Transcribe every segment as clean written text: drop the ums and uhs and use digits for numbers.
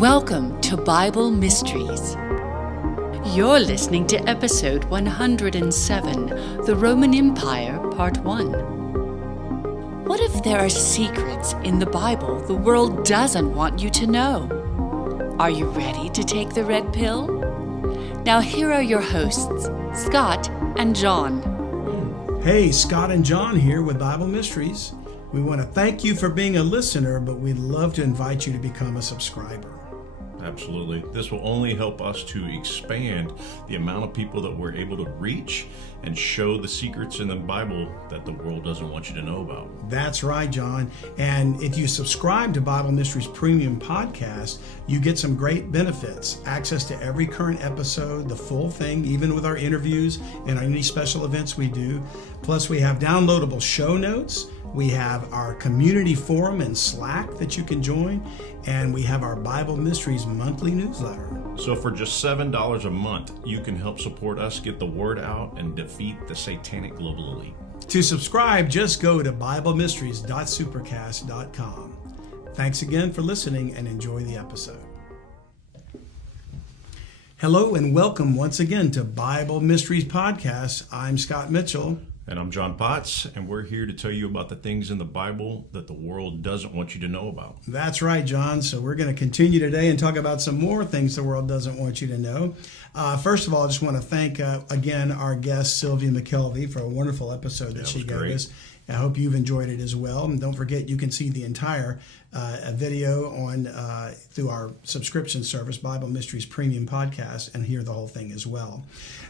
Welcome to Bible Mysteries. You're listening to episode 107, The Roman Empire, Part 1. What if there are secrets in the Bible the world doesn't want you to know? Are you ready to take the red pill? Now here are your hosts, Scott and John. Hey, Scott and John here with Bible Mysteries. We want to thank you for being a listener, but we'd love to invite you to become a subscriber. Absolutely. This will only help us to expand the amount of people that we're able to reach and show the secrets in the Bible that the world doesn't want you to know about. That's right, John. And if you subscribe to Bible Mysteries Premium Podcast, you get some great benefits. Access to every current episode, the full thing, even with our interviews and any special events we do. Plus, we have downloadable show notes. We have our community forum and Slack that you can join, and we have our Bible Mysteries monthly newsletter. So for just $7 a month, you can help support us get the word out and defeat the satanic global elite. To subscribe, just go to BibleMysteries.supercast.com. Thanks again for listening and enjoy the episode. Hello and welcome once again to Bible Mysteries Podcast. I'm Scott Mitchell. And I'm John Potts, and we're here to tell you about the things in the Bible that the world doesn't want you to know about. That's right, John. So we're going to continue today and talk about some more things the world doesn't want you to know. First of all, I just want to thank, again, our guest, Sylvia McKelvey, for a wonderful episode that she gave us. I hope you've enjoyed it as well. And don't forget, you can see the entire video on through our subscription service, Bible Mysteries Premium Podcast, and hear the whole thing as well.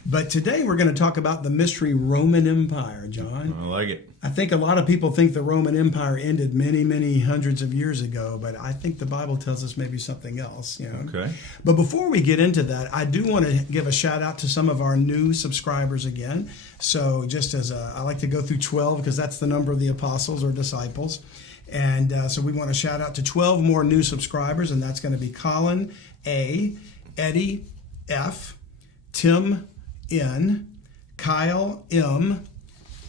But today we're going to talk about the mystery Roman Empire, John. I like it. I think a lot of people think the Roman Empire ended many, many hundreds of years ago, but I think the Bible tells us maybe something else. You know? Okay. But before we get into that, I do want to give a shout out to some of our new subscribers again. So just as I like to go through 12 because that's the number of the apostles or disciples. And so we want to shout out to 12 more new subscribers, and that's going to be Colin A., Eddie F., Tim N., Kyle M.,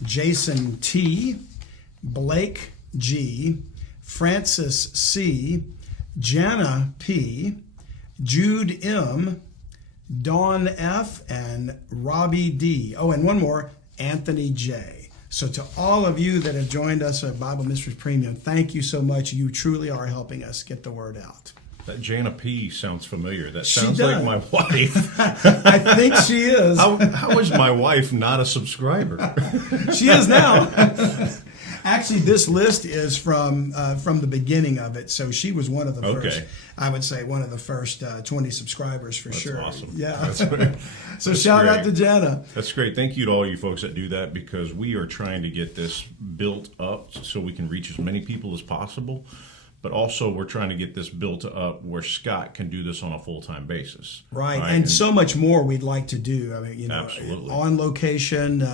Jason T., Blake G., Francis C., Jana P., Jude M., Dawn F., and Robbie D. Oh, and one more, Anthony J. So to all of you that have joined us at Bible Mysteries Premium, thank you so much. You truly are helping us get the word out. That Jana P. sounds familiar. That sounds like my wife. I think she is. How is my wife not a subscriber? She is now. Actually, this list is from the beginning of it, so she was one of the first. I would say one of the first 20 subscribers for sure. That's awesome. Yeah. That's great. So shout out to Jana. That's great. Thank you to all you folks that do that, because we are trying to get this built up so we can reach as many people as possible. But also, we're trying to get this built up where Scott can do this on a full-time basis. Right, and so much more we'd like to do. I mean, absolutely. On location.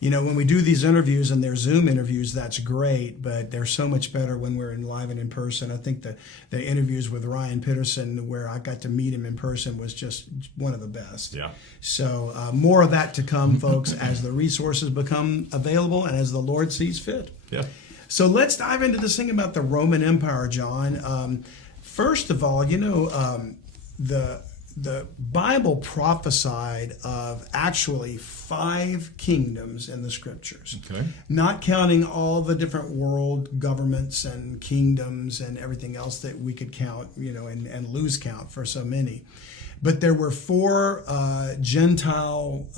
When we do these interviews and they're Zoom interviews, that's great. But they're so much better when we're live and in person. I think the interviews with Ryan Peterson, where I got to meet him in person, was just one of the best. Yeah. So more of that to come, folks, as the resources become available and as the Lord sees fit. Yeah. So let's dive into this thing about the Roman Empire, John. First of all, the Bible prophesied of actually 5 kingdoms in the scriptures, not counting all the different world governments and kingdoms and everything else that we could count, and lose count for so many. But there were 4 Gentile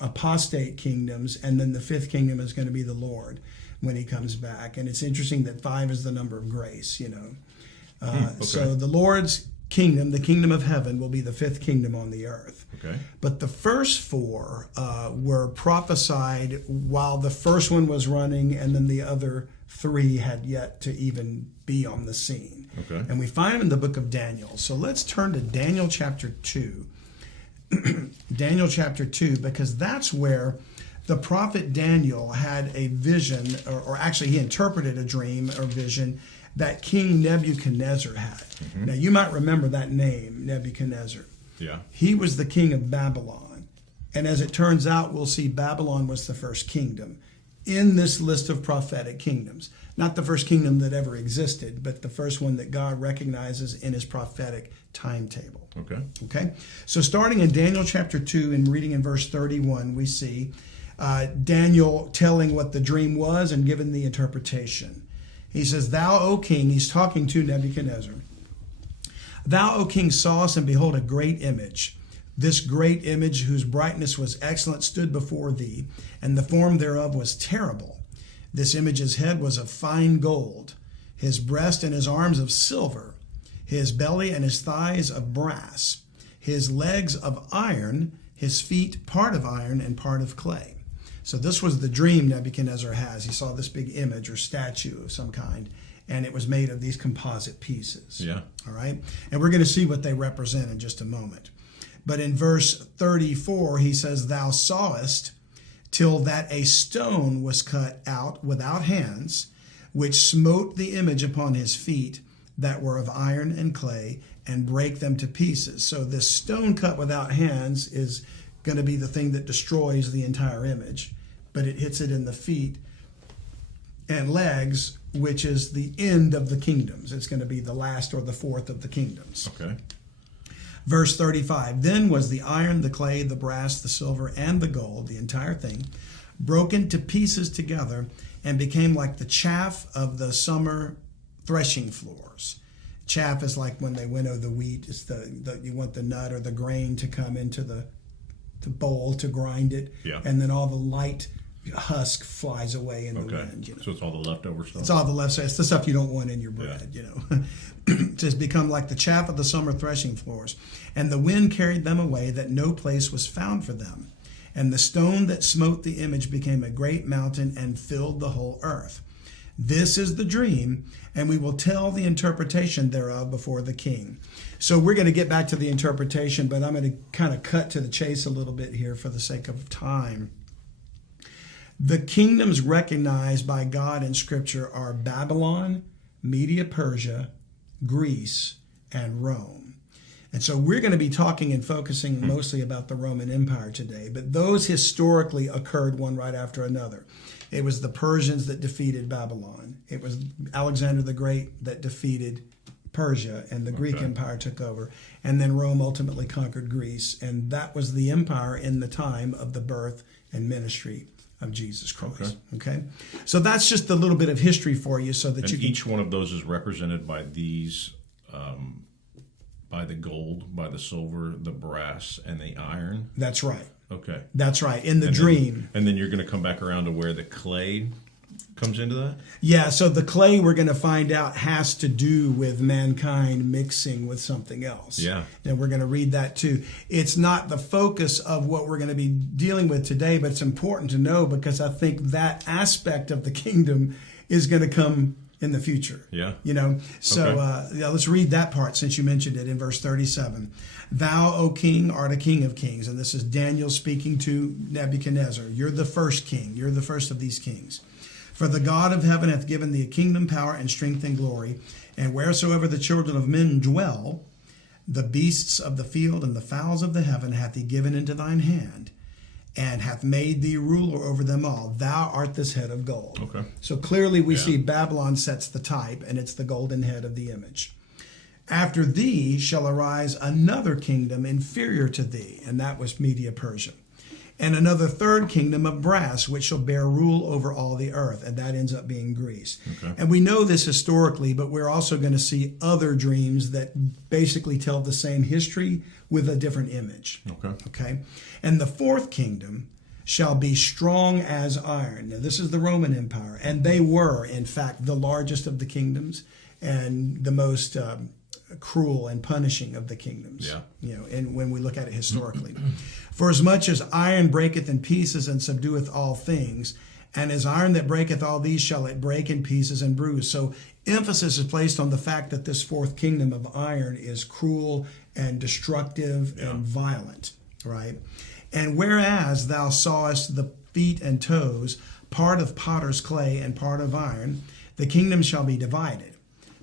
apostate kingdoms, and then the 5th kingdom is going to be the Lord when he comes back. And it's interesting that 5 is the number of grace, So the Lord's kingdom, the kingdom of heaven, will be the 5th kingdom on the earth. Okay. But the first 4 were prophesied while the first one was running, and then the other 3 had yet to even be on the scene. Okay. And we find them in the book of Daniel. So let's turn to Daniel chapter 2. Daniel chapter 2, because that's where the prophet Daniel had a vision, or actually he interpreted a dream or vision that King Nebuchadnezzar had. Mm-hmm. Now, you might remember that name, Nebuchadnezzar. Yeah. He was the king of Babylon. And as it turns out, we'll see Babylon was the first kingdom. in this list of prophetic kingdoms. Not the first kingdom that ever existed, but the first one that God recognizes in his prophetic timetable. Okay. So starting in Daniel chapter 2 and reading in verse 31, we see Daniel telling what the dream was and giving the interpretation. He says, "Thou, O king," he's talking to Nebuchadnezzar, "Thou, O king, sawest, and behold, a great image. This great image, whose brightness was excellent, stood before thee, and the form thereof was terrible. This image's head was of fine gold, his breast and his arms of silver, his belly and his thighs of brass, his legs of iron, his feet part of iron and part of clay." So this was the dream Nebuchadnezzar has. He saw this big image or statue of some kind, and it was made of these composite pieces. Yeah. All right? And we're going to see what they represent in just a moment. But in verse 34, he says, "Thou sawest till that a stone was cut out without hands, which smote the image upon his feet that were of iron and clay, and brake them to pieces." So this stone cut without hands is going to be the thing that destroys the entire image, but it hits it in the feet and legs, which is the end of the kingdoms. It's going to be the last or the fourth of the kingdoms. Okay. Verse 35, "Then was the iron, the clay, the brass, the silver, and the gold," the entire thing, "broken to pieces together, and became like the chaff of the summer threshing floors." Chaff is like when they winnow the wheat. It's you want the nut or the grain to come into the bowl to grind it, and then all the light husk flies away in the wind. So it's all the leftover stuff? It's all the leftover. It's the stuff you don't want in your bread, It has become like the chaff of the summer threshing floors. "And the wind carried them away, that no place was found for them. And the stone that smote the image became a great mountain and filled the whole earth. This is the dream, and we will tell the interpretation thereof before the king." So we're going to get back to the interpretation, but I'm going to kind of cut to the chase a little bit here for the sake of time. The kingdoms recognized by God in Scripture are Babylon, Media Persia, Greece, and Rome. And so we're going to be talking and focusing mostly about the Roman Empire today, but those historically occurred one right after another. It was the Persians that defeated Babylon. It was Alexander the Great that defeated Persia, and the Greek Empire took over. And then Rome ultimately conquered Greece, and that was the empire in the time of the birth and ministry of Jesus Christ. Okay? So that's just a little bit of history for you so that you can... each one of those is represented by these, by the gold, by the silver, the brass, and the iron? That's right. Okay. That's right, in the dream. And then you're going to come back around to where the clay comes into that? Yeah, so the clay, we're going to find out, has to do with mankind mixing with something else. Yeah. And we're going to read that too. It's not the focus of what we're going to be dealing with today, but it's important to know because I think that aspect of the kingdom is going to come in the future. Yeah. So let's read that part since you mentioned it in verse 37. "Thou, O king, art a king of kings." And this is Daniel speaking to Nebuchadnezzar. "You're the first king. You're the first of these kings. For the God of heaven hath given thee a kingdom, power, and strength, and glory. And wheresoever the children of men dwell, the beasts of the field and the fowls of the heaven hath he given into thine hand, and hath made thee ruler over them all. Thou art this head of gold." Okay. So clearly we see Babylon sets the type, and it's the golden head of the image. "After thee shall arise another kingdom inferior to thee," and that was Media Persia. "And another third kingdom of brass, which shall bear rule over all the earth," and that ends up being Greece. Okay. And we know this historically, but we're also going to see other dreams that basically tell the same history with a different image. Okay. "And the fourth kingdom shall be strong as iron." Now, this is the Roman Empire, and they were, in fact, the largest of the kingdoms and the most cruel and punishing of the kingdoms. And when we look at it historically. "For as much as iron breaketh in pieces and subdueth all things, and as iron that breaketh all these shall it break in pieces and bruise." So emphasis is placed on the fact that this fourth kingdom of iron is cruel and destructive and violent, right? "And whereas thou sawest the feet and toes, part of potter's clay and part of iron, the kingdom shall be divided.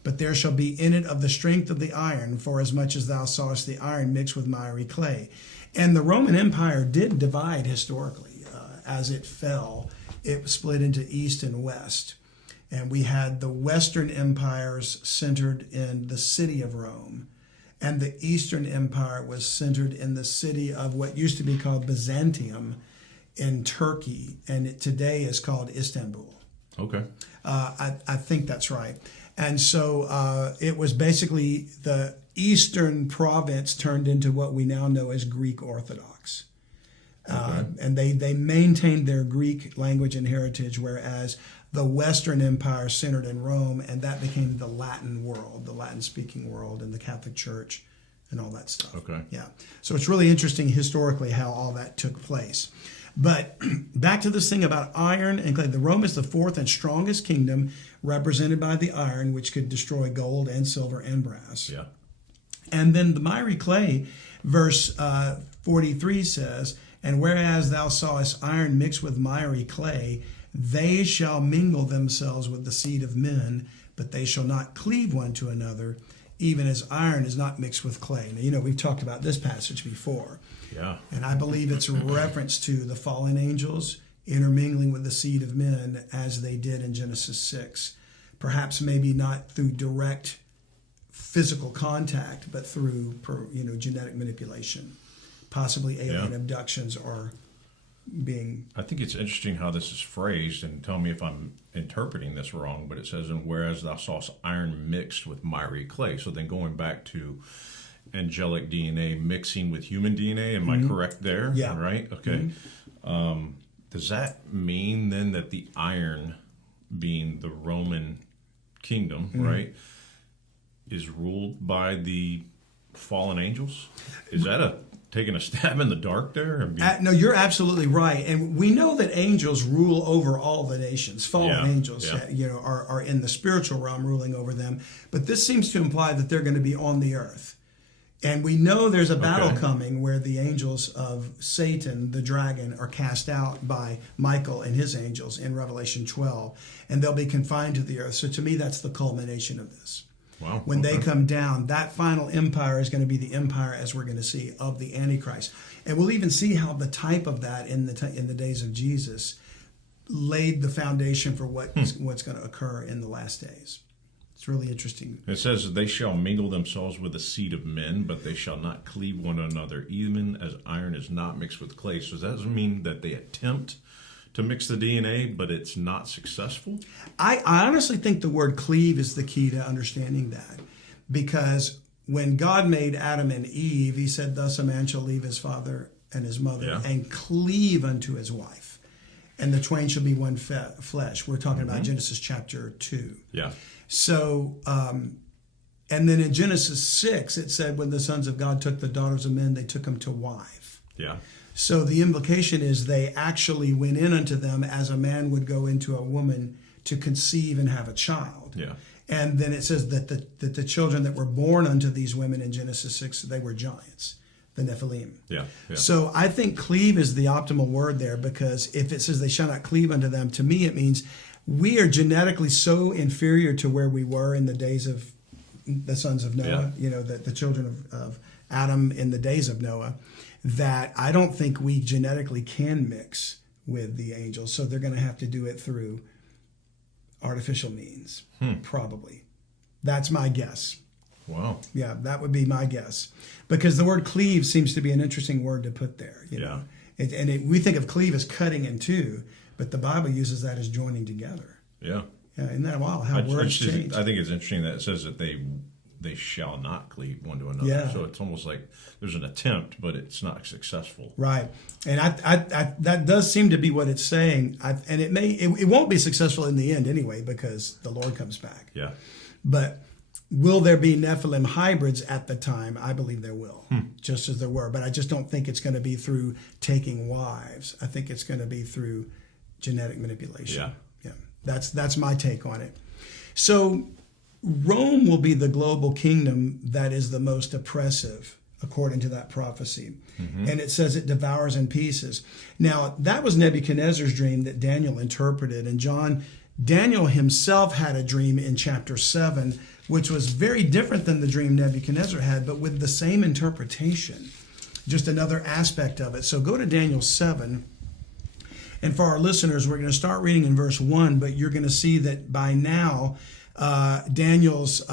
But there shall be in it of the strength of the iron, for as much as thou sawest the iron mixed with miry clay." And the Roman Empire did divide historically as it fell. it was split into East and West. And we had the Western empires centered in the city of Rome, and the Eastern Empire was centered in the city of what used to be called Byzantium in Turkey, and it today is called Istanbul. Okay. I think that's right. And so it was basically the Eastern province turned into what we now know as Greek Orthodox. Okay. And they maintained their Greek language and heritage, whereas the Western Empire centered in Rome, and that became the Latin world, the Latin-speaking world, and the Catholic Church, and all that stuff. Okay. Yeah. So it's really interesting historically how all that took place. But back to this thing about iron and clay. The Rome is the fourth and strongest kingdom, represented by the iron, which could destroy gold and silver and brass. Yeah. And then the miry clay, verse 43 says, "And whereas thou sawest iron mixed with miry clay, they shall mingle themselves with the seed of men, but they shall not cleave one to another, even as iron is not mixed with clay." Now, we've talked about this passage before. Yeah. And I believe it's a reference to the fallen angels intermingling with the seed of men as they did in Genesis 6. Perhaps maybe not through direct physical contact, but through genetic manipulation, possibly alien abductions or being... I think it's interesting how this is phrased, and tell me if I'm interpreting this wrong, but it says, "And whereas thou sawest iron mixed with miry clay." So then going back to angelic DNA mixing with human DNA, am I correct there? Yeah. Right? Okay. Does that mean then that the iron, being the Roman kingdom, right, is ruled by the fallen angels? Is that taking a stab in the dark there? No, you're absolutely right. And we know that angels rule over all the nations. Fallen angels, are in the spiritual realm ruling over them. But this seems to imply that they're going to be on the earth. And we know there's a battle coming where the angels of Satan, the dragon, are cast out by Michael and his angels in Revelation 12. And they'll be confined to the earth. So to me, that's the culmination of this. Wow. When they come down, that final empire is going to be the empire, as we're going to see, of the Antichrist. And we'll even see how the type of that in the days of Jesus laid the foundation for what's going to occur in the last days. It's really interesting. It says, "They shall mingle themselves with the seed of men, but they shall not cleave one another, even as iron is not mixed with clay." So that doesn't mean that they attempt to mix the DNA, but it's not successful? I honestly think the word cleave is the key to understanding that. Because when God made Adam and Eve, he said, "Thus a man shall leave his father and his mother and cleave unto his wife. And the twain shall be one flesh." We're talking about Genesis chapter 2. Yeah. So, and then in Genesis 6, it said, when the sons of God took the daughters of men, they took them to wife. Yeah. So the implication is they actually went in unto them as a man would go into a woman to conceive and have a child. Yeah. And then it says that the children that were born unto these women in Genesis 6, they were giants, the Nephilim. Yeah. Yeah. So I think cleave is the optimal word there, because if it says they shall not cleave unto them, to me it means we are genetically so inferior to where we were in the days of the sons of Noah, the children of Adam in the days of Noah, that I don't think we genetically can mix with the angels. So they're going to have to do it through artificial means, probably. That's my guess. Wow. Yeah, that would be my guess. Because the word cleave seems to be an interesting word to put there. You know? We think of cleave as cutting in two, but the Bible uses that as joining together. Yeah. Isn't that wild how words change? I think it's interesting that it says that they shall not cleave one to another. Yeah. So it's almost like there's an attempt, but it's not successful. Right. And I that does seem to be what it's saying. And it won't be successful in the end anyway, because the Lord comes back. Yeah. But will there be Nephilim hybrids at the time? I believe there will, just as there were. But I just don't think it's going to be through taking wives. I think it's going to be through genetic manipulation. Yeah. That's my take on it. So Rome will be the global kingdom that is the most oppressive, according to that prophecy. And it says it devours in pieces. Now, that was Nebuchadnezzar's dream that Daniel interpreted. And Daniel himself had a dream in chapter 7, which was very different than the dream Nebuchadnezzar had, but with the same interpretation, just another aspect of it. So go to Daniel 7. And for our listeners, we're going to start reading in verse 1, but you're going to see that by now, Daniel's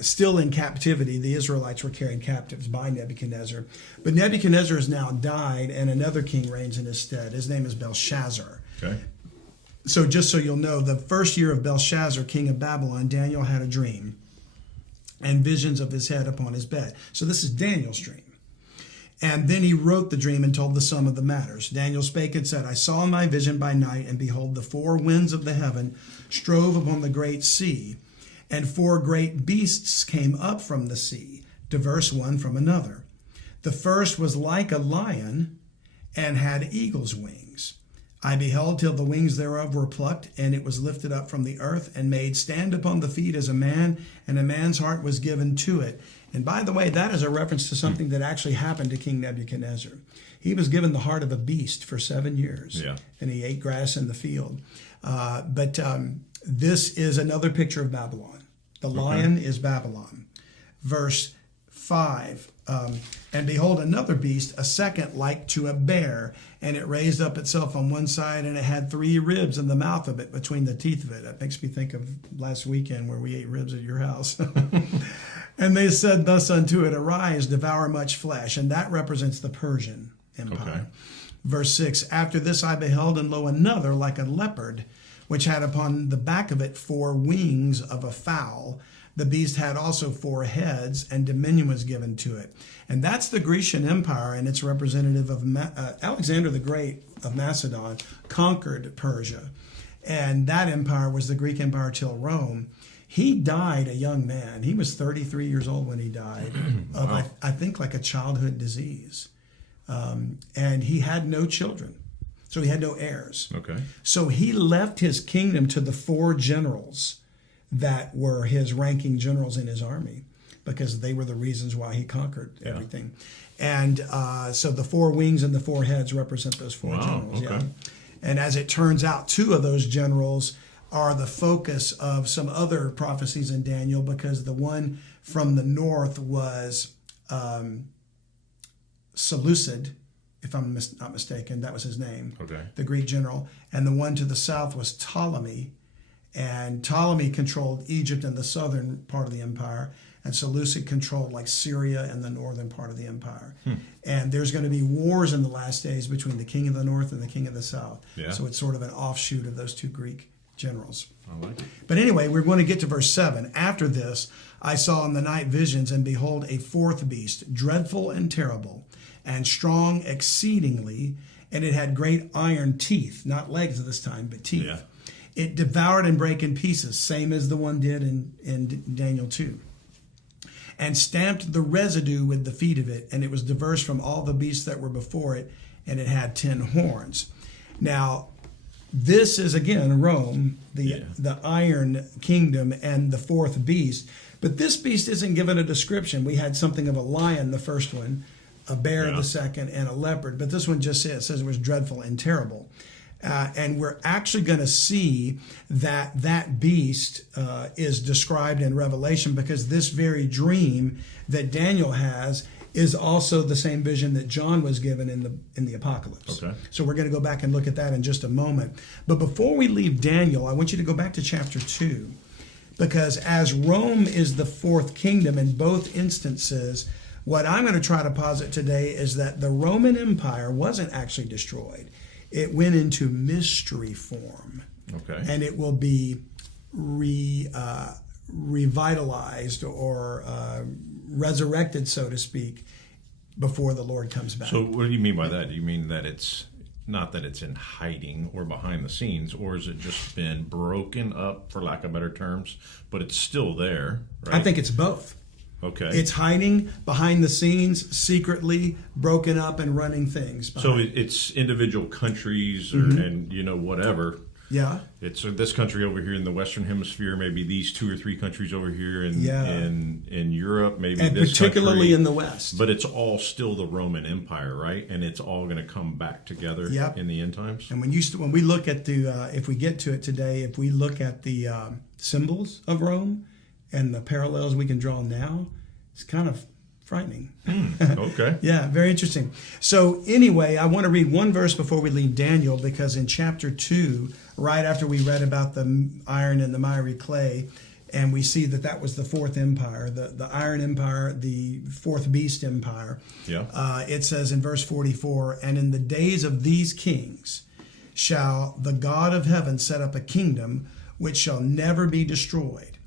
still in captivity. The Israelites were carried captives by Nebuchadnezzar. But Nebuchadnezzar has now died, and another king reigns in his stead. His name is Belshazzar. Okay. So just so you'll know, the first year of Belshazzar, king of Babylon, Daniel had a dream and visions of his head upon his bed. So this is Daniel's dream. And then he wrote the dream and told the sum of the matters. Daniel spake and said, I saw in my vision by night, and behold, the four winds of the heaven strove upon the great sea, and four great beasts came up from the sea, diverse one from another. The first was like a lion, and had eagle's wings. I beheld till the wings thereof were plucked, and it was lifted up from the earth, and made stand upon the feet as a man, and a man's heart was given to it. And by the way, that is a reference to something that actually happened to King Nebuchadnezzar. He was given the heart of a beast for 7 years, and he ate grass in the field. But this is another picture of Babylon. The lion is Babylon. Verse 5, and behold, another beast, a second like to a bear, and it raised up itself on one side, and it had 3 ribs in the mouth of it, between the teeth of it. That makes me think of last weekend where we ate ribs at your house. And they said thus unto it, Arise, devour much flesh. And that represents the Persian Empire. Okay. Verse 6, After this I beheld, and lo, another like a leopard, which had upon the back of it 4 wings of a fowl. The beast had also 4 heads, and dominion was given to it. And that's the Grecian Empire, and it's representative of Alexander the Great of Macedon conquered Persia. And that empire was the Greek Empire till Rome. He died a young man. He was 33 years old when he died of, Wow. I think, like a childhood disease. And he had no children. So he had no heirs. Okay. So he left his kingdom to the 4 generals that were his ranking generals in his army, because they were the reasons why he conquered everything. And so the 4 wings and the 4 heads represent those 4 generals. Okay. Yeah. And as it turns out, 2 of those generals are the focus of some other prophecies in Daniel, because the one from the north was Seleucid, if I'm not mistaken. That was his name, the Greek general. And the one to the south was Ptolemy. And Ptolemy controlled Egypt and the southern part of the empire, and Seleucid controlled like Syria and the northern part of the empire. And there's going to be wars in the last days between the king of the north and the king of the south. Yeah. So it's sort of an offshoot of those 2 Greek generals. I like it. But anyway, we're going to get to verse 7. After this, I saw in the night visions, and behold, a 4th beast, dreadful and terrible, and strong exceedingly, and it had great iron teeth, not legs this time, but teeth. Yeah. It devoured and brake in pieces, same as the one did in Daniel 2. And stamped the residue with the feet of it, and it was diverse from all the beasts that were before it, and it had 10 horns. Now, this is, again, Rome, the Iron Kingdom, and the 4th beast. But this beast isn't given a description. We had something of a lion, the first one, a bear, the second, and a leopard. But this one just says it was dreadful and terrible. And we're actually going to see that beast is described in Revelation, because this very dream that Daniel has is also the same vision that John was given in the Apocalypse. Okay. So we're going to go back and look at that in just a moment. But before we leave Daniel, I want you to go back to chapter 2, because as Rome is the 4th kingdom in both instances, what I'm going to try to posit today is that the Roman Empire wasn't actually destroyed. It went into mystery form. Okay. And it will be revitalized or resurrected, so to speak, before the Lord comes back. So what do you mean by that? Do you mean that it's not that it's in hiding or behind the scenes, or has it just been broken up, for lack of better terms, but it's still there, right? I think it's both. Okay. It's hiding behind the scenes, secretly broken up and running things. So it's individual countries and whatever. Yeah. It's this country over here in the Western Hemisphere, maybe these 2 or 3 countries over here in Europe, maybe and this particularly country. in the West. But it's all still the Roman Empire, right? And it's all going to come back together in the end times. And when we look at if we get to it today, if we look at the symbols of Rome and the parallels we can draw now, it's kind of frightening. Okay. Yeah, very interesting. So anyway, I want to read one verse before we leave Daniel, because in chapter 2, right after we read about the iron and the miry clay, and we see that that was the fourth empire, the Iron Empire, the fourth beast empire. Yeah. It says in verse 44, and in the days of these kings shall the God of heaven set up a kingdom which shall never be destroyed.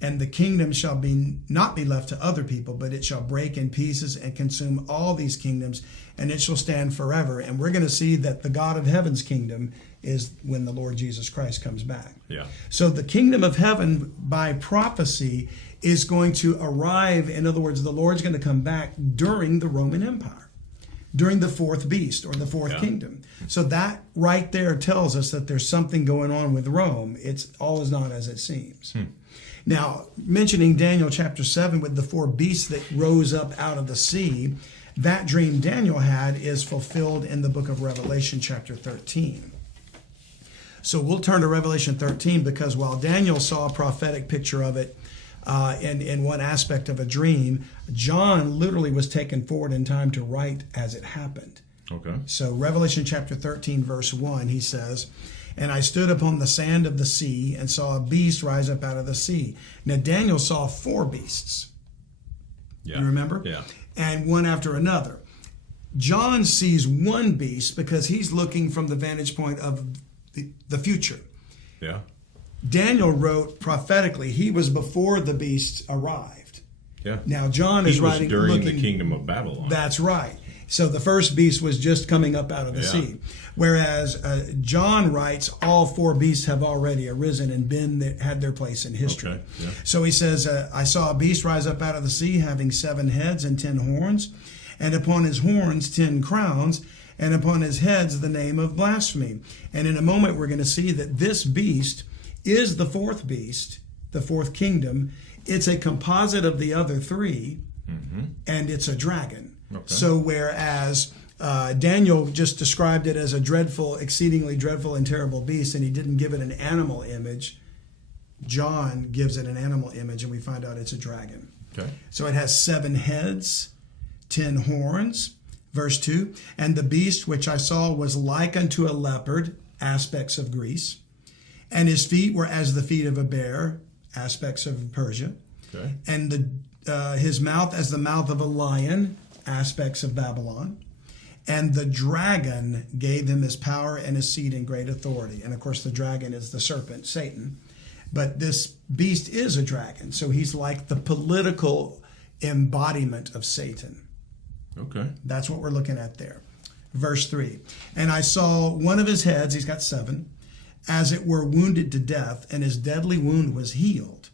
And the kingdom shall not be left to other people, but it shall break in pieces and consume all these kingdoms, and it shall stand forever. And we're going to see that the God of heaven's kingdom is when the Lord Jesus Christ comes back. Yeah. So the kingdom of heaven, by prophecy, is going to arrive. In other words, the Lord's going to come back during the Roman Empire, during the fourth beast or the fourth kingdom. So that right there tells us that there's something going on with Rome. It's all is not as it seems. Now, mentioning Daniel chapter 7 with the four beasts that rose up out of the sea, that dream Daniel had is fulfilled in the book of Revelation chapter 13. So we'll turn to Revelation 13, because while Daniel saw a prophetic picture of it in one aspect of a dream, John literally was taken forward in time to write as it happened. Okay. So Revelation chapter 13, verse 1, he says, and I stood upon the sand of the sea and saw a beast rise up out of the sea. Now Daniel saw four beasts. Yeah. You remember? Yeah. And one after another. John sees one beast because he's looking from the vantage point of the future. Yeah. Daniel wrote prophetically. He was before the beasts arrived. Yeah. Now John He is was writing during the kingdom of Babylon. That's right. So the first beast was just coming up out of the sea. Whereas John writes, all four beasts have already arisen and had their place in history. Okay. Yeah. So he says, I saw a beast rise up out of the sea, having 7 heads and 10 horns, and upon his horns 10 crowns, and upon his heads the name of blasphemy. And in a moment we're going to see that this beast is the fourth beast, the fourth kingdom. It's a composite of the other three, and it's a dragon. Okay. So whereas Daniel just described it as a dreadful, exceedingly dreadful and terrible beast, and he didn't give it an animal image, John gives it an animal image, and we find out it's a dragon. Okay. So it has 7 heads, 10 horns. Verse 2, and the beast which I saw was like unto a leopard, aspects of Greece, and his feet were as the feet of a bear, aspects of Persia, and his mouth as the mouth of a lion, aspects of Babylon, and the dragon gave him his power and his seat and great authority. And of course the dragon is the serpent, Satan, but this beast is a dragon, so he's like the political embodiment of Satan. Okay. That's what we're looking at there. Verse 3, and I saw one of his heads, he's got 7, as it were wounded to death, and his deadly wound was healed.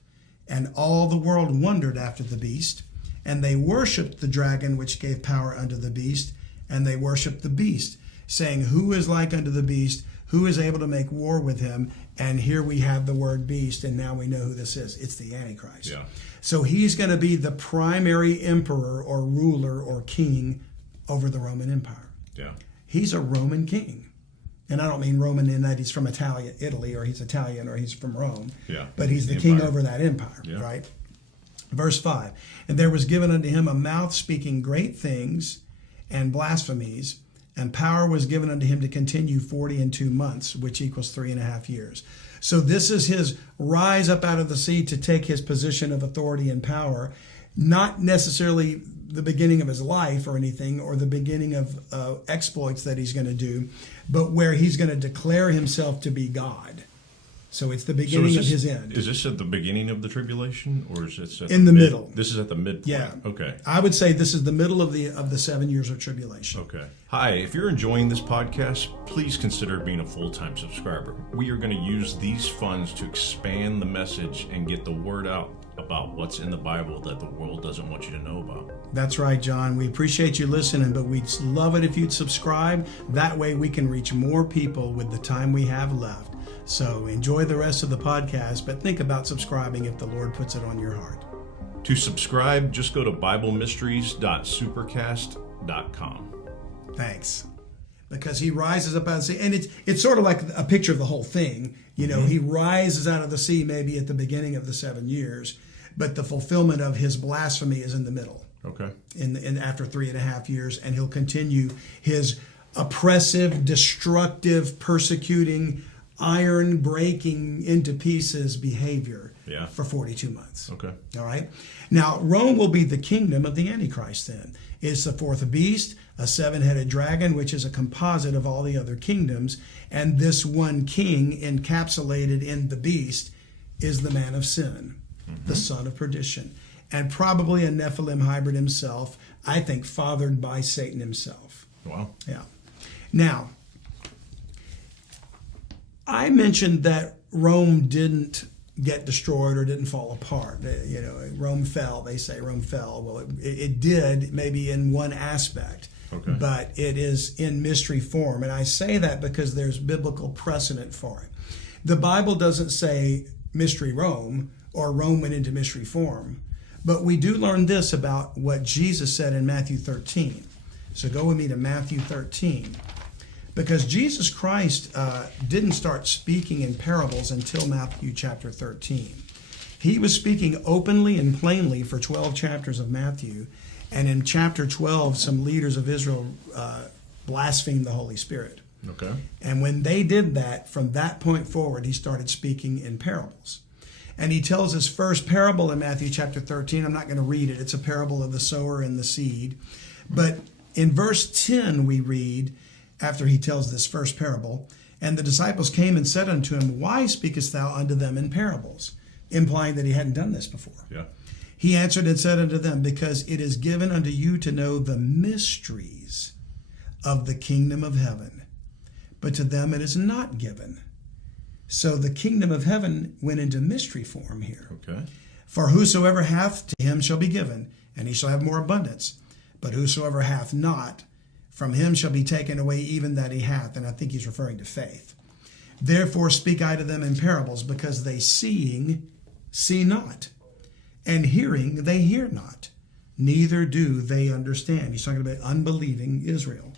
And all the world wondered after the beast, and they worshipped the dragon which gave power unto the beast, and they worshipped the beast, saying, who is like unto the beast? Who is able to make war with him? And here we have the word beast, and now we know who this is. It's the Antichrist. Yeah. So he's going to be the primary emperor or ruler or king over the Roman Empire. Yeah. He's a Roman king. And I don't mean Roman in that he's from Italy, or he's Italian, or he's from Rome. Yeah. But he's the king over that empire, right? Verse 5, and there was given unto him a mouth speaking great things and blasphemies, and power was given unto him to continue 42 months, which equals 3.5 years. So this is his rise up out of the sea to take his position of authority and power, not necessarily the beginning of his life or anything, or the beginning of exploits that he's going to do, but where he's going to declare himself to be God. So it's the beginning of his end. Is this at the beginning of the tribulation, or is it in the middle? This is at the midpoint. Yeah. Okay. I would say this is the middle of the 7 years of tribulation. Okay. Hi, if you're enjoying this podcast, please consider being a full-time subscriber. We are going to use these funds to expand the message and get the word out about what's in the Bible that the world doesn't want you to know about. That's right, John. We appreciate you listening, but we'd love it if you'd subscribe. That way we can reach more people with the time we have left. So enjoy the rest of the podcast, but think about subscribing if the Lord puts it on your heart. To subscribe, just go to BibleMysteries.supercast.com. Thanks. Because he rises up out of the sea, and it's sort of like a picture of the whole thing. You know, he rises out of the sea maybe at the beginning of the 7 years, but the fulfillment of his blasphemy is in the middle. Okay. In after 3.5 years, and he'll continue his oppressive, destructive, persecuting, iron breaking into pieces behavior for 42 months. Okay. All right. Now, Rome will be the kingdom of the Antichrist then. It's the fourth beast, a seven-headed dragon, which is a composite of all the other kingdoms. And this one king encapsulated in the beast is the man of sin, the son of perdition, and probably a Nephilim hybrid himself, I think fathered by Satan himself. Wow. Yeah. Now, I mentioned that Rome didn't get destroyed or didn't fall apart. You know, Rome fell. They say Rome fell. Well, it did, maybe in one aspect, but it is in mystery form. And I say that because there's biblical precedent for it. The Bible doesn't say mystery Rome or Rome went into mystery form, but we do learn this about what Jesus said in Matthew 13. So go with me to Matthew 13. Because Jesus Christ didn't start speaking in parables until Matthew chapter 13. He was speaking openly and plainly for 12 chapters of Matthew. And in chapter 12, some leaders of Israel blasphemed the Holy Spirit. Okay. And when they did that, from that point forward, he started speaking in parables. And he tells his first parable in Matthew chapter 13. I'm not going to read it. It's a parable of the sower and the seed. But in verse 10, we read, after he tells this first parable, and the disciples came and said unto him, why speakest thou unto them in parables? Implying that he hadn't done this before. Yeah. He answered and said unto them, because it is given unto you to know the mysteries of the kingdom of heaven, but to them it is not given. So the kingdom of heaven went into mystery form here. Okay. For whosoever hath, to him shall be given, and he shall have more abundance. But whosoever hath not, from him shall be taken away even that he hath. And I think he's referring to faith. Therefore speak I to them in parables, because they seeing see not, and hearing they hear not, neither do they understand. He's talking about unbelieving Israel.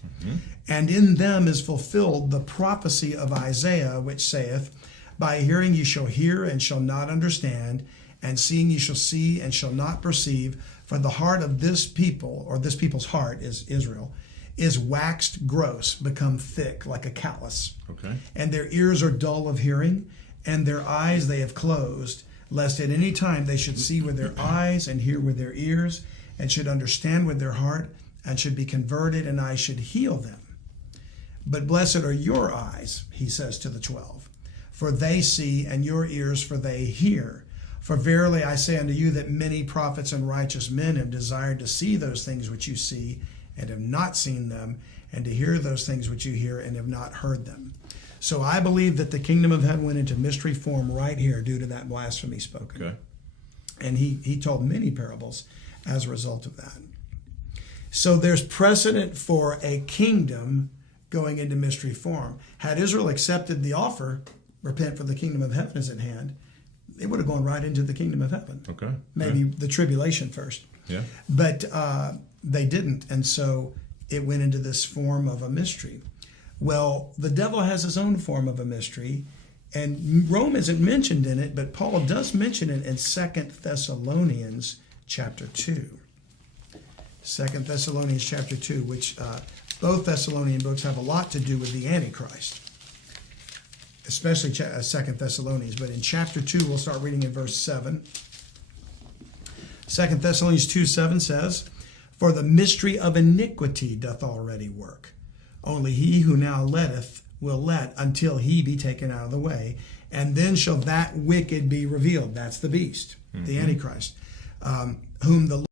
And in them is fulfilled the prophecy of Isaiah, which saith, by hearing ye shall hear and shall not understand, and seeing ye shall see and shall not perceive. For the heart of this people, or this people's heart is Israel, is waxed gross, become thick like a callus. Okay. And their ears are dull of hearing, and their eyes they have closed, lest at any time they should see with their eyes and hear with their ears, and should understand with their heart, and should be converted, and I should heal them. But blessed are your eyes, he says to the 12, for they see, and your ears, for they hear. For verily I say unto you that many prophets and righteous men have desired to see those things which you see, and have not seen them, and to hear those things which you hear, and have not heard them. So I believe that the kingdom of heaven went into mystery form right here due to that blasphemy spoken. Okay. And he told many parables as a result of that. So there's precedent for a kingdom going into mystery form. Had Israel accepted the offer, repent for the kingdom of heaven is at hand, it would have gone right into the kingdom of heaven. Okay. Maybe the tribulation first. Yeah. But they didn't, and so it went into this form of a mystery. Well, the devil has his own form of a mystery, and Rome isn't mentioned in it, but Paul does mention it in 2 Thessalonians chapter 2. 2 Thessalonians chapter 2, which both Thessalonian books have a lot to do with the Antichrist, especially 2 Thessalonians. But in chapter 2, we'll start reading in verse 7. 2 Thessalonians 2:7 says, for the mystery of iniquity doth already work. Only he who now letteth will let until he be taken out of the way. And then shall that wicked be revealed. That's the beast, the Antichrist, whom the